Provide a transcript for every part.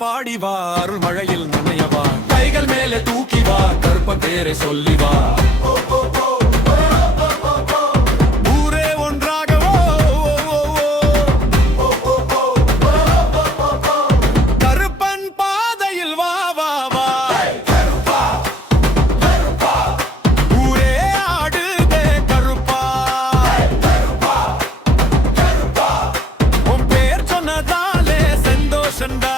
பாடிவா அருள் மழையில் நனையவா கைகள் மேலே தூக்கி வா கருப்பன் பேரை சொல்லி வா ஊரே ஒன்றாகவோ கருப்பன் பாதையில் வா வா வா ஊரே ஆடுதே கருப்பா உன் பேர் சொன்னதாலே சந்தோஷண்டா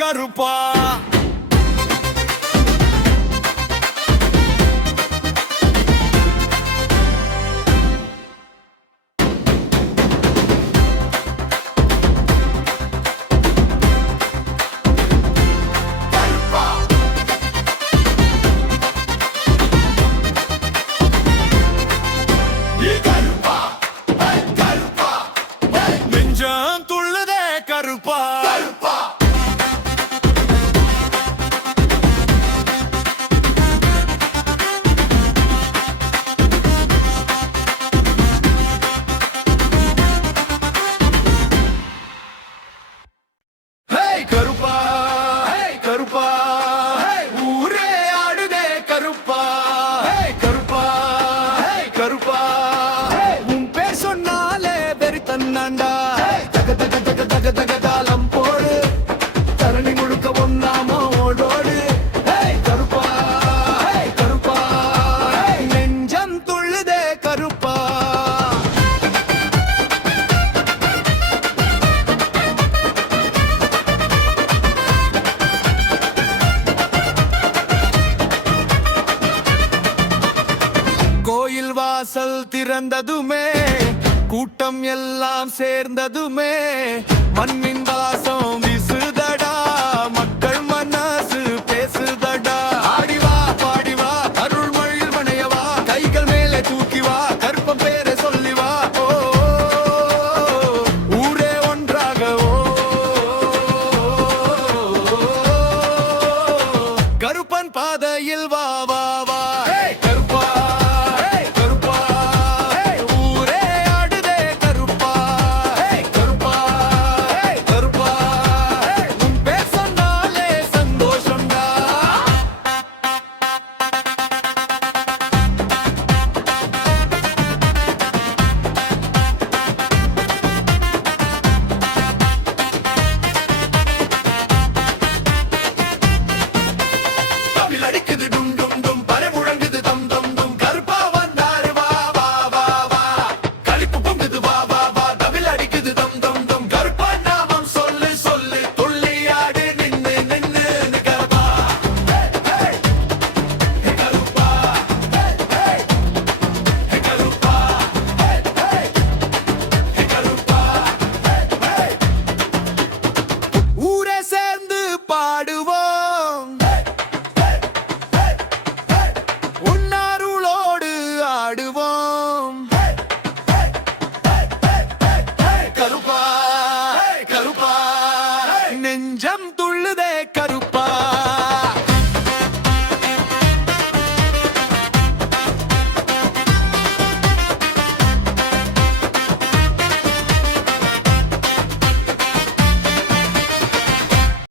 கருப்பா நெஞ்சம் துள்ளுதே கருப்பா கருப்பா கருப்பா ஊரே ஆடுதே கருப்பா கருப்பா கருப்பா உன் பேர் சொன்னாலே வெறி தன்னாண்டா தக தக தக தக தக தாளம் போடு தரணி முழுக்க ஒன்னாம ஓடோடு கருப்பா கருப்பா நெஞ்சம் துள்ளுதே கருப்பா கோயில் வாசல் திறந்ததுமே கூட்டம் எல்லாம் சேர்ந்ததுமே மண்ணின் வாசல்